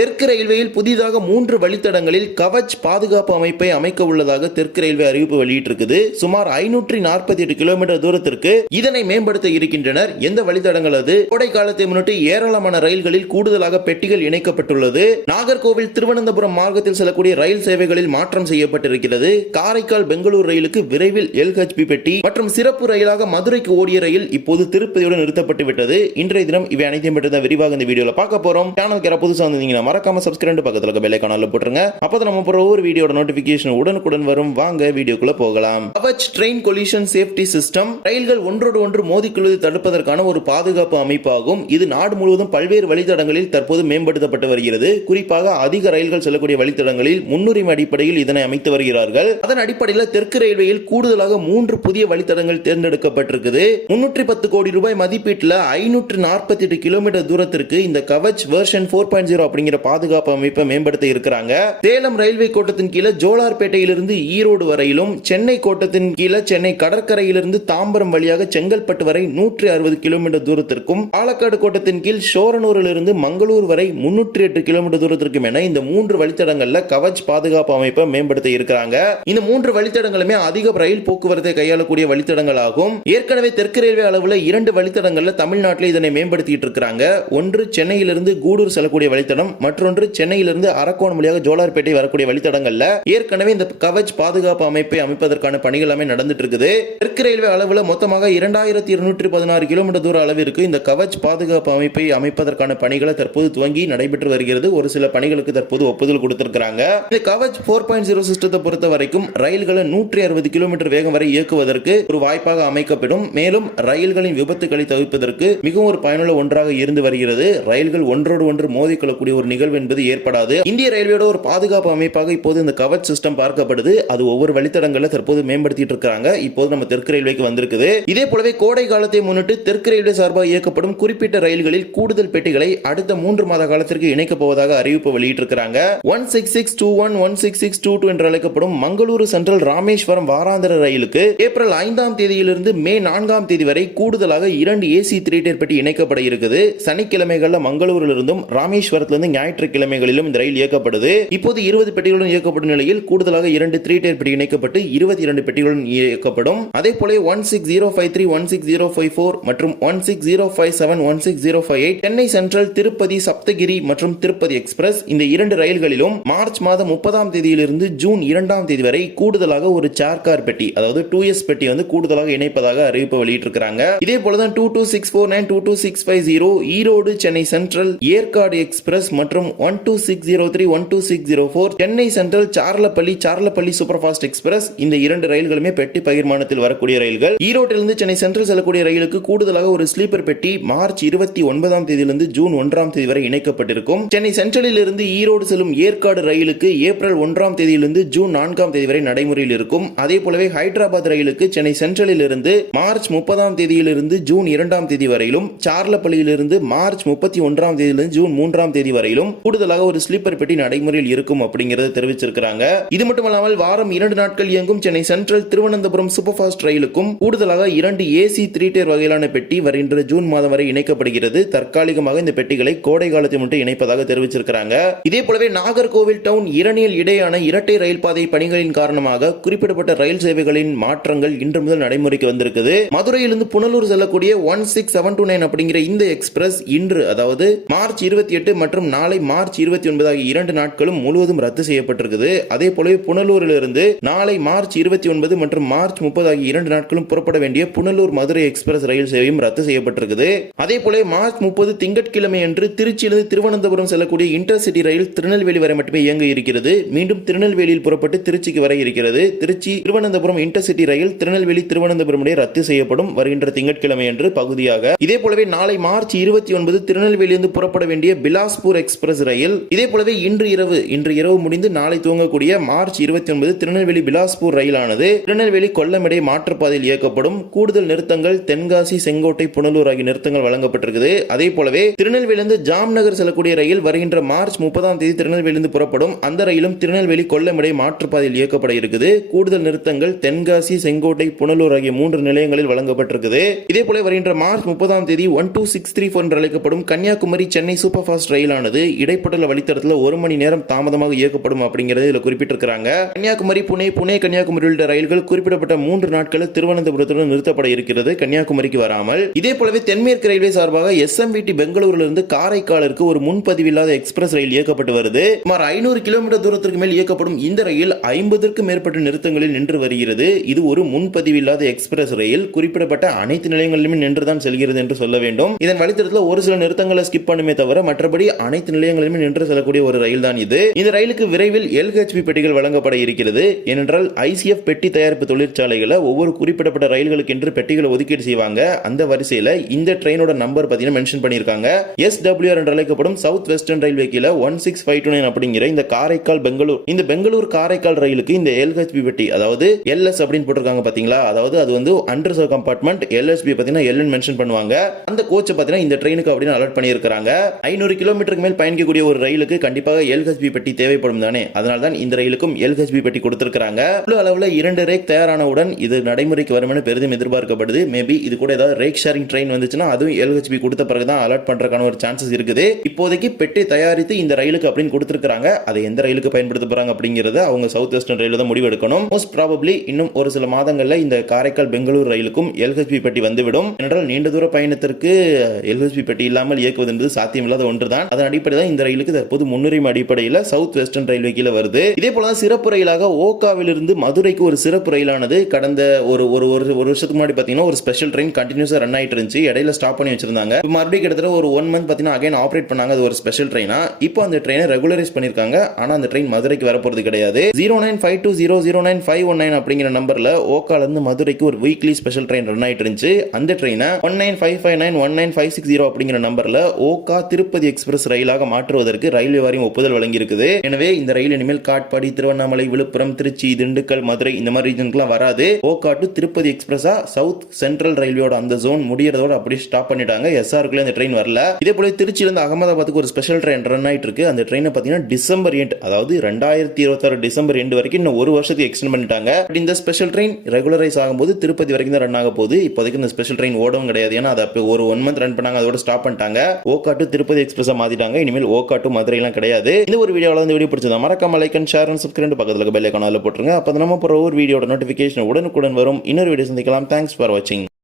தெற்கு ரயில்வேயில் புதிதாக 3 வழித்தடங்களில் கவச் பாதுகாப்பு அமைப்பை அமைக்க உள்ளதாக தெற்கு ரயில்வே அறிவிப்பு வெளியிட்டிருக்குது. சுமார் 548 கிலோமீட்டர் தூரத்திற்கு இதனை மேம்படுத்த இருக்கின்றனர். எந்த வழித்தடங்கள் அது? கோடை காலத்தை முன்னிட்டு ஏராளமான ரயில்களில் கூடுதலாக பெட்டிகள் இணைக்கப்பட்டுள்ளது. நாகர்கோவில் திருவனந்தபுரம் மார்க்கத்தில் செல்லக்கூடிய ரயில் சேவைகளில் மாற்றம் செய்யப்பட்டிருக்கிறது. காரைக்கால் பெங்களூர் ரயிலுக்கு விரைவில் LHB பெட்டி மற்றும் சிறப்பு ரயிலாக மதுரைக்கு ஓடிய ரயில் இப்போது திருப்பதியுடன் நிறுத்தப்பட்டு விட்டது. இன்றைய தினம் இவை அனைத்தையும் பற்றி தான் விரிவாக இந்த வீடியோல பார்க்க போறோம். சேனலுக்கு புதுசா வந்தீங்கன்னா மறக்காம சப்ஸ்கிரைப் பக்கத்துல பெல் ஐகானை போட்டுருங்க. அப்பதான் நம்ம போற ஒவ்வொரு வீடியோட நோட்டிபிகேஷன் உடனுக்குடன் வரும். வாங்க வீடியோக்குள்ள போகலாம். Kavach train collision safety system ரயில்கள் ஒன்றோடு ஒன்று மோதிக்கொள்வதை தடுப்பதற்கான ஒரு பாதுகாப்பு அமைப்பாகும். இது நாடு முழுவதும் பல்வேறு வழித்தடங்களில் தற்போது மேம்படுத்தப்பட்டு வருகிறது. குறிப்பாக அதிக ரயில்கள் செல்லக்கூடிய வழித்தடங்களில் முன்னுரிமை அடிப்படையில் இதனை அமைத்து வருகிறார்கள். அதன் அடிப்படையில் தெற்கு ரயில்வேயில் கூடுதலாக 3 புதிய வழித்தடங்கள் தேர்ந்தெடுக்கப்பட்டிருக்குது. 310 கோடி ரூபாய் மதிப்பீட்டில் 548 கிலோமீட்டர் தூரத்திற்கு இந்த கவச் வெர்ஷன் 4.0 அப்படிங்கிற பாதுகாப்பு அமைப்பை மேம்படுத்த இருக்கிறாங்க. சேலம் ரயில்வே கோட்டத்தின் கீழே ஜோலார்பேட்டையிலிருந்து ஈரோடு வரையிலும், சென்னை கோட்டத்தின் கீழே சென்னை கடற்கரையிலிருந்து தாம்பரம் வழியாக செங்கல்பட்டு வரை 160 கிலோமீட்டர் தூரத்திற்கும், பாலக்காடு கோட்டத்தின் கீழ் ஷோரனூரிலிருந்து மங்களூர் வரை 308 கிலோமீட்டர் தூரத்திற்கும் என இந்த 3 வழித்தடங்கள்ல கவச் பாதுகாப்பு அமைப்பை மேம்படுத்த இருக்கிறாங்க. இந்த 3 வழித்தடங்களுமே அதிக ரயில் போக்குவரத்தை கையாளக்கூடிய வழித்தடங்கள் ஆகும். ஏற்கனவே தெற்கு ரயில்வே அளவில் 2 வழித்தடங்கள்ல தமிழ்நாட்டில் இதனை மேம்படுத்திட்டு இருக்காங்க. ஒன்று சென்னையிலிருந்து கூடூர் செல்லக்கூடிய வழித்தடம், மற்றொன்று சென்னையிலிருந்து அரக்கோணம் வழியாக ஜோலார்பேட்டை வரக்கூடிய வழித்தடங்கள்ல ஏற்கனவே இந்த கவச் பாதுகாப்பு அமைப்பை அமைப்பதற்கான பணிகள் எல்லாமே நடந்துட்டு இருக்குது. தெற்கு ரயில்வே அளவில் மொத்தமாக 2216 கிலோமீட்டர் தூர அளவிற்கு இந்த கவச் பாதுகாப்பு அமைப்பை அமைப்பதற்கான பணிகளை தற்போது துவங்கி நடைபெற்று வருகிறது. ஒரு சில பணிகளுக்கு தற்போது ஒப்புதல் கொடுத்திருக்கிறாங்க. இந்த கவச் 4.0 சிஸ்டத்தை பொறுத்த வரைக்கும் ரயில்களை 160 கிலோமீட்டர் வேகம் வரை இயக்குவதற்கு ஒரு வாய்ப்பாக அமைக்கப்படும். மேலும் ரயில்களின் விபத்துகளை தவிர்ப்பதற்கு மிகவும் ஒரு பயனுள்ள ஒன்றாக இருந்து வருகிறது. ரயில்கள் ஒன்றோடு ஒன்று மோதிக்கொள்ளக்கூடிய ஒரு நிகழ்வு என்பது ஏற்படாது. இந்திய ரயில்வேயோட ஒரு பாதுகாப்பு அமைப்பாக இப்போது இந்த கவச் சிஸ்டம் பார்க்கப்படுது. அது ஒவ்வொரு வழித்தடங்களில் தற்போது மேம்படுத்திட்டு இருக்காங்க. இப்போது நம்ம தெற்கு ரயில்வேக்கு வந்திருக்குது. இதே போலவே கோடை காலத்தை முன்னிட்டு தெற்கு ரயில்வே சார்பாக இயக்கப்படும் குறிப்பிட்ட ரயில்களில் கூடுதல் பெட்டிகளை அடுத்த 3 மாத காலத்திற்கு இணைக்கப் போவதாக அறிவிப்பு வெளியிட்டிருக்கிறாங்க. 16621 16622 என்று அழைக்கப்படும் மங்களூரு சென்ட்ரல் ராமேஸ்வரம் வாராந்திர ரயிலுக்கு ஏப்ரல் 5ஆம் தேதியிலிருந்து மே 4ஆம் தேதி வரை கூடுதலாக 2 AC 3 tier பெட்டி இணைக்கப்பட இருக்குது. சனிக்கிழமைகள்ல மங்களூரிலிருந்தும் ராமேஸ்வரத்திலிருந்து ஞாயிற்றுக்கிழமைகளிலும் இந்த ரயில் இயக்கப்படுது. இப்போது 20 பெட்டிகளுடன் இயக்கப்படும் நிலையில் கூடுதலாக 2 3 tier பெட்டி இணைக்கப்பட்டு 22 பெட்டிகளுடன் இயக்கப்படும். அதே போல 16053 16054 மற்றும் 16057 16058 சென்னை சென்ட்ரல், திருப்பதி, சப்தகிரி மற்றும் திருப்பதி எக்ஸ்பிரஸ் இந்த 2 ரயில்களிலும் மார்ச் மாதம் 30ஆம் தேதியிலிருந்து ஜூன் 2ஆம் தேதி வரை கூடுதலாக ஒரு சேர் கார் பெட்டி, அதாவது 2S பெட்டி கூடுதலாக இணைப்பதாக அறிவிப்பு வெளியிட்டிருக்கிறாங்க. இதே போலதான் 22649 22650 ஈரோடு சென்னை சென்ட்ரல், ஏற்காடு எக்ஸ்பிரஸ் மற்றும் 12603 12604 Chennai central, Charlapalli super fast express இந்த 2 ரயில்களுமே பெட்டி பகிர்மானத்தில் வரக்கூடிய ரயில்கள். ஈரோட்டிலிருந்து சென்னை சென்ட்ரல் செல்லக்கூடிய ரயிலுக்கு கூடுதலாக ஒரு ஸ்லீப்பர் பெட்டி மார்ச் 29ஆம் தேதியிலிருந்து ஜூன் 1ஆம் தேதி வரை இணைக்கப்பட்டிருக்கும். சென்னை சென்ட்ரலில் இருந்து ஈரோடு செல்லும் ஏற்காடு ரயிலுக்கு ஏப்ரல் 1ஆம் தேதியிலிருந்து ஜூன் 4ஆம் தேதி வரை நடைமுறையில் இருக்கும். அதே போலவே ஹைதராபாத் ரயிலுக்கு சென்னை சென்ட்ரலில் இருந்து மார்ச் 30ஆம் தேதியிலிருந்து ஜூன் 2ஆம் தேதி வரையிலும், சார்லப்பள்ளியிலிருந்து மார்ச் 31ஆம் தேதியிலிருந்து ஜூன் 3ஆம் தேதி வரையிலும் கூடுதலாக ஒரு ஸ்லீப்பர் பெட்டி நடைமுறையில் இருக்கும் அப்படிங்கறத தெரிவிச்சிருக்காங்க. இது மட்டுமல்லாமல் வாரம் 2 நாட்கள் இயங்கும் Chennai central Thiruvananthapuram super fast ரயிலுக்கும் கூடுதலாக 2 AC 3 tier வகையிலான பெட்டி வருகின்ற ஜூன் மாதம் வரை இணைக்கப்படுகிறது. தற்காலிகமாக இந்த பெட்டிகளை கோடை காலத்தை மட்டும் இணைப்பதாக தெரிவிச்சிருக்காங்க. இதே போலவே நாகர்கோவில் டவுன் இரணியல் இடையான இரட்டை ரயில் பாதை பணிகளின் காரணமாக குறிப்பிடப்பட்ட ரயில் சேவைகளின் மாற்றங்கள் இன்று முதல் நடைமுறைக்கு வந்திருக்குது. மதுரையிலிருந்து புனலூர் செல்லக்கூடிய 16729 அப்படிங்கிற இந்த எக்ஸ்பிரஸ் இன்று, அதாவது மார்ச் 28 மற்றும் நாளை மார்ச் 29 ஆகிய 2 நாட்களும் முழுவதும் ரத்து செய்யப்பட்டிருக்குது. அதே போலவே புனலூரிலிருந்து நாளை மார்ச் 29 மற்றும் மார்ச் 30 ஆகிய 2 நாட்களும் புறப்பட வேண்டிய புனலூர் மதுரை எக்ஸ்பிரஸ் ரயில் சேவையும் ரத்து செய்யப்பட்டிருக்குது. அதே போல மார்ச் 30 திங்கட்கிழமை அன்று திருச்சியிலிருந்து திருவனந்தபுரம் செல்லக்கூடிய இன்டர்சிட்டி ரயில் திருநெல்வேலி வரை மட்டுமே இயங்க இருக்கிறது. மீண்டும் திருநெல்வேலியில் புறப்பட்டு திருச்சிக்கு வர இருக்கிறது. திருச்சி திருவனந்தபுரம் இன்டர்சிட்டி ரயில் திருநெல்வேலி திருவனந்தபுரம் ரத்து செய்யப்படும் வருகின்ற திங்கட்கிழமை அன்று பகுதியாக. இதே போலவே நாளை மார்ச் 29 திருநெல்வேலியிலிருந்து புறப்பட வேண்டிய பிலாஸ்பூர் எக்ஸ்பிரஸ் ரயில், இதே போலவே இன்று இரவு முடிந்து நாளை துவங்கக்கூடிய மார்ச் 29 திருநெல்வேலி பிலாஸ்பூர் ரயிலானது திருநெல்வேலி கொல்லமடை மாற்றுப்பாதையில் இயக்கப்படும். கூடுதல் நிறுத்தங்கள் தென்காசி, செங்கோட்டை, புனலூர் ஆகிய நிறுத்தங்கள் வழங்கப்பட்டிருக்குது. அதே போலவே திருநெல்வேலியிலிருந்து ஜாம்நகர் செல்லக்கூடிய ரயில் வருகின்ற மார்ச் 30ஆம் தேதி திருநெல்வேலியிலிருந்து புறப்படும். அந்த ரயிலும் திருநெல்வேலி கொல்லமடை மாற்றுப்பாதையில் இயக்கப்பட இருக்குது. கூடுதல் நிறுத்தங்கள் தென்காசி, செங்கோட்டை, புனலூர் ஆகிய 3 நிலையங்களில் வழங்கப்பட்டிருக்குது. இதே போல வருகின்ற மார்ச் 30ஆம் தேதி 12634 என்று அழைக்கப்படும் கன்னியாகுமரி சென்னை சூப்பர் ஃபாஸ்ட் ரயிலானது இடைப்பட்ட வழித்தடத்தில் 1 மணி நேரம் தாமதமாக இயக்கப்படும் அப்படிங்கிறது இதில் குறிப்பிட்டிருக்கிறாங்க. கன்னியாகுமரி புனே கன்னியாகுமரி உள்ளிட்ட ரயில்கள் குறிப்பிடப்பட்ட 3 நாட்களில் திருவனந்தபுரத்துடன் நிறுத்தப்பட இருக்கிறது, கன்னியாகுமரிக்கு வராமல். இதே போலவே தென்மேற்கு ரயில்வே சார்பாக SMVT பெங்களூரிலிருந்து காரைக்காலிற்கு ஒரு முன்பதிவில்லாத எக்ஸ்பிரஸ் ரயில் இயக்கப்பட்டு வருது. சுமார் 500 கிலோமீட்டர் தூரத்திற்கு மேல் இயக்கப்படும் இந்த ரயில் 50க்கும் மேற்பட்ட நிறுத்தங்களில் நின்று வருகிறது. இது ஒரு முன்பதிவில்லாத எக்ஸ்பிரஸ் ரயில், குறிப்பிடப்பட்ட அனைத்து நிலையங்களிலுமே நின்றுதான் செல்கிறது என்று சொல்ல வேண்டும். இதன் வழித்தடத்தில் ஒரு சில நிறுத்தங்களை ஸ்கிப் பண்ணுமே தவிர மற்றபடி அனைத்து நிலையங்களிலுமே நின்று செல்லக்கூடிய ஒரு ரயில் தான் இது. இந்த ரயிலுக்கு விரைவில் LHB பெட்டிகள் வழங்கப்பட இருக்கிறது. ஏனென்றால் ICF பெட்டி தயாரிப்பு தொழிற்சாலைகளை ஒவ்வொரு குறிப்பிடப்பட்ட ரயில்களுக்கு என்று பெட்டிகளை ஒதுக்கீடு செய்வாங்க. அந்த வரிசையில் இந்த ட்ரெயினோட நம்பர் பார்த்தீங்கன்னா மென்ஷன் பண்ணியிருக்காங்க. SWR என்று அழைக்கப்படும் சவுத் வெஸ்டர்ன் ரயில்வே கீழ 16529 அப்படிங்கிற இந்த காரைக்கால் பெங்களூர் காரைக்கால் ரயிலுக்கு இந்த LHB பெட்டி, அதாவது LS அப்படின்னு போட்டிருக்காங்க பாத்தீங்களா, அதாவது அது வந்து அண்டர் சர்வ் கம்பார்ட்மெண்ட். LHB பார்த்தீங்கன்னா LN மென்ஷன் பண்ணுவாங்க. அந்த கோச்சை பார்த்தீங்கன்னா இந்த ட்ரெயினுக்கு அப்படின்னு அலர்ட் பண்ணியிருக்காங்க. 500 கிலோமீட்டருக்கு மேல் பயணிக்கக்கூடிய ஒரு ரயிலுக்கு கண்டிப்பாக LHB பெட்டி தேவைப்படும் தானே, அதனால தான் இந்த ரயிலுக்கும் LHB பெட்டி கொடுத்திருக்காங்க. அளவுல 2 ரேக் தயாரானவுடன் இது நடைமுறைக்கு வரும் என பெரிதும் எதிர்பார்க்கப்படுது. மேபி இது கூட ஏதாவது ரேக் ஷேரிங் ட்ரெயின் வந்துச்சுன்னா அதுவும் LHB கொடுத்த பிறகு தான் அலர்ட் பண்றதுக்கான ஒரு சான்சஸ் இருக்குது. இப்போதைக்கு பெட்டி தயாரித்து இந்த ரயிலுக்கு அப்படின்னு கொடுத்திருக்காங்க. அதை எந்த ரயிலுக்கு பயன்படுத்த போறாங்க அப்படிங்கறத அவங்க சவுத் வெஸ்டர்ன் ரயில்ல தான் முடிவு எடுக்கணும். மோஸ்ட் ப்ராபபிலி இன்னும் ஒரு சில மாதங்கள்ல இந்த காரைக்கால் பெங்களூர் ரயிலுக்கும் LHB பெட்டி வந்துவிடும். என்றால் நீண்ட தூர பயணத்திற்கு LHB பெட்டி இல்லாமல் இயக்குவது என்பது சாத்தியமில்லாத ஒன்றுதான். அதன் அடிப்படையில் இந்த ரயிலுக்கு தற்போது முன்னுரிமை அடிப்படையில் சவுத் வெஸ்டர்ன் ரயில்வே கீழ வருது. இதே போல சிறப்பு ரயிலாக ஓகாவிலிருந்து மதுரைக்கு ஒரு சிறப்பு ரயிலானது கடந்த ஒரு வருஷத்துக்கு முன்னாடி பாத்தீங்கன்னா ஒரு ஸ்பெஷல் ட்ரெயின் கண்டினியூஸா ரன் ஆயிட்டு இருந்துச்சு. இடையில ஸ்டாப் பண்ணி வச்சிருந்தாங்க. மறுபடியும் கிட்டத்தட்ட ஒரு 1 மந்த் பாத்தீங்கன்னா அகைன் ஆபரேட் பண்ணாங்க. அது ஒரு ஸ்பெஷல் ட்ரெயினா. இப்போ அந்த ட்ரெயினை ரெகுலரைஸ் பண்ணிருக்காங்க. ஆனா அந்த ட்ரெயின் மதுரைக்கு வரப்போறது கிடையாது. 0952009519 அப்படிங்கிற நம்பர்ல ஓகால இருந்து மதுரைக்கு ஒரு வீக்லி ஸ்பெஷல் ட்ரெயின் ரன் ஆயிட்டு இருந்துச்சு. அந்த ட்ரெயினை 1955919560 அப்படிங்கிற நம்பர்ல ஓகா திருப்பதி எக்ஸ்பிரஸ் ரயிலாக மாற்றுவதற்கு ரயில்வே வாரியம் ஒப்புதல் வழங்கி இருக்குது. எனவே இந்த ரயில் இனிமேல் காட்பாடி, திருவண்ணாமலை, விழுப்புரம், திருச்சி, திண்டுக்கல், மதுரை இந்த மாதிரி ரீஜனுக்குலாம் வராது. ஓகா டு திருப்பதி எக்ஸ்பிரஸா சவுத் சென்ட்ரல் ரயில்வேயோட அந்த ஜோன் முடியறதோட அப்படி ஸ்டாப் பண்ணிட்டாங்க. SRக்குள்ள இந்த ட்ரெயின் வரல. இதே போல திருச்சியில இருந்து அகமதாபாத்துக்கு ஒரு ஸ்பெஷல் ட்ரெயின் ரன் ஆயிட்டு இருக்கு. அந்த ட்ரெயினை பாத்தீங்கன்னா டிசம்பர் எண்ட், அதாவது 2026 டிசம்பர் எண்ட் வரைக்கும் இன்னும் ஒரு வருஷத்துக்கு எக்ஸ்டெண்ட் பண்ணிட்டாங்க. இந்த ஸ்பெஷல் ட்ரெயின் ரெகுலரைஸ் ஆகும்போது திருப்பதி வரைக்கும் தான் ரன் ஆக போகுது. இப்போதைக்கு இந்த ஸ்பெஷல் ட்ரெயின் ஓடவும் கிடையாது. ஏன்னா அதை ஒரு 1 மந்த் ரன் பண்ணாங்க, அதோட ஸ்டாப் பண்ணிட்டாங்க. ஓகா டு திருப்பதி எக்ஸ்பிரஸா மாத்திட்டாங்க. இனிமேல் ஓகா டு மதுரை எல்லாம் கிடையாது. இந்த ஒரு வீடியோல இந்த வீடியோ பிடிச்சதா மறக்காம like and share and subscribe, பக்கத்துல பெல் ஐகான் போட்டுருங்க. அப்ப நம்ம போற ஒரு வீடியோட நோட்டிபிகேஷன் உடனுக்குடன் வரும். இன்னொரு வீடியோ சந்திக்கலாம். தேங்க்ஸ் ஃபார் வாட்சிங்.